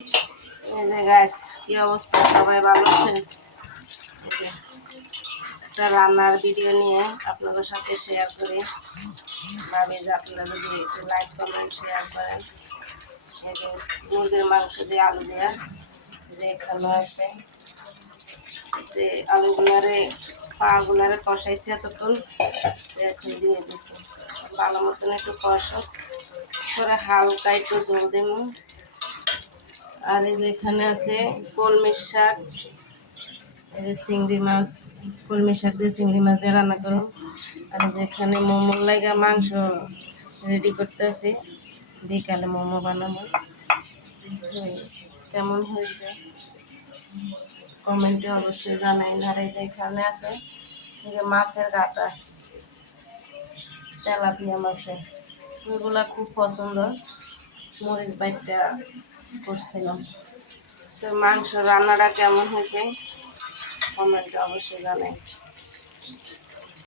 এই যে গাইস, কি অবস্থা? সবাই ভালো আছেন? একটা রান্নার ভিডিও নিয়ে আপনাদের সাথে শেয়ার করি। ভাবি যে আপনারা যদি একটু লাইক কমেন্ট শেয়ার করেন। এই যে মুরগির মাংস দিয়ে আলু দেওয়া যে এখানে আছে, যে আলুগুলারে পাগুলারে কষাইছি এতক্ষণ, এখন দিয়ে দিছি ভালো মতন একটু কষা করে হালকা একটু জল দেব। আর এই যে এখানে আছে কলমি শাক, এই যে চিংড়ি মাছ, কলমি শাক দিয়ে চিংড়ি মাছ দিয়ে রান্না করো। আর এই যে এখানে মোমোর লাগা মাংস রেডি করতে আছে, বিকালে মোমো বানাবো। কেমন হয়েছে কমেন্টে অবশ্যই জানাই। আর এই যে এখানে আছে এই যে মাছের গাটা, তেলাপিয়া মাছের, ওইগুলা খুব পছন্দ, মরিচ বাইটটা করছিলাম। তো মাংস রান্নাটা কেমন হয়েছে কমেন্টে অবশ্যই জানাই।